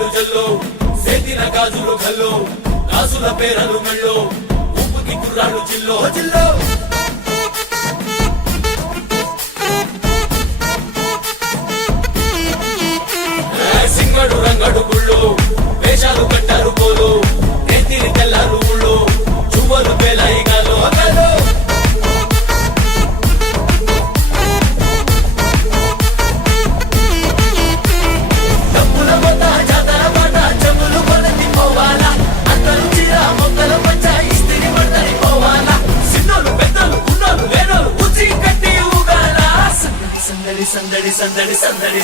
పన్నీలు జల్లో సేతిన గాజులు కల్లో గాజుల పేరలు మెళ్ళో ఉప్పుకి కుర్రాడు జిల్లో జిల్లో సింగడు రంగడు గుళ్ళు వేషాలు కట్టారు పోలు నెత్తిని తెల్లారు ఊళ్ళు చువ్వలు పేలాయి గాలో డబ్బుల మొత్త జాతర పాట చెవులు కొలది పోవాలా అందరూ చీర మొక్కల పంచ ఇస్తిరి పడతాయి పోవాలా సిన్నోలు పెద్దలు ఉన్నోలు లేనోలు ఉచి కట్టి ఊగాల సందడి సందడి సందడి సందడి సందడి